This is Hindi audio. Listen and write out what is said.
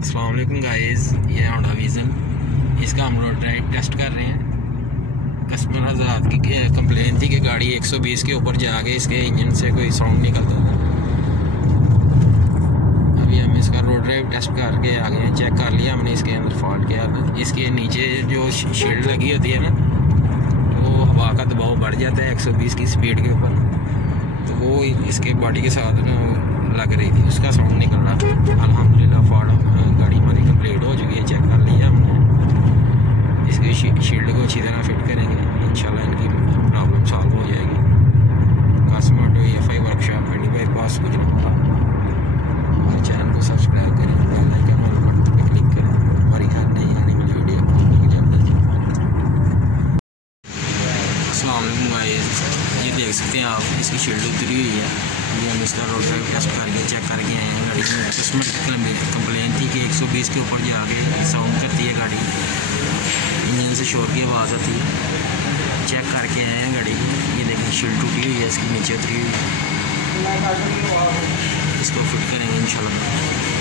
अस्सलाम वालेकुम गाइस, ये होंडा विज़न, इसका हम रोड ड्राइव टेस्ट कर रहे हैं। कस्टमर हज़रात की कंप्लेन थी कि गाड़ी 120 के ऊपर जाके इसके इंजन से कोई साउंड निकलता था। अभी हम इसका रोड ड्राइव टेस्ट करके आ गए हैं, चेक कर लिया हमने इसके अंदर फॉल्ट क्या था। इसके नीचे जो शील्ड लगी होती है ना, वो हवा का दबाव बढ़ जाता है 120 की स्पीड के ऊपर, तो वो इसके बॉडी के साथ ना लग रही थी, उसका साउंड निकल रहा था। अल्हम्दुलिल्लाह गाड़ी हमारी कंप्लीट हो चुकी है, चेक कर लिया हमने। इसकी शील्ड को अच्छी तरह फिट करेंगे, इंशाल्लाह इनकी प्रॉब्लम सॉल्व हो जाएगी। कासिम ऑटो EFI वर्कशॉप मंडी बाईपास गुजरात। हमारे चैनल को सब्सक्राइब करें, बेल आइकन वाले बटन पर क्लिक करें, हमारी हर नई आने वाली वीडियो आपको मिल जाती है। अस्सलाम वालेकुम गाइस, ये देख सकते हैं आप, इसकी शील्ड उतरी हुई है। ये हम इसका रोड ड्राइव टेस्ट करके चेक करके आए हैं। गाड़ी में कस्टमर कंप्लेन थी कि 120 के ऊपर जाके साउंड करती है गाड़ी, इंजन से शोर की आवाज़ आती है। चेक करके आए हैं गाड़ी की। ये देखिए शील्ड टूटी हुई है, इसकी नीचे उतरी हुई है। इसको फिट करेंगे इंशाल्लाह।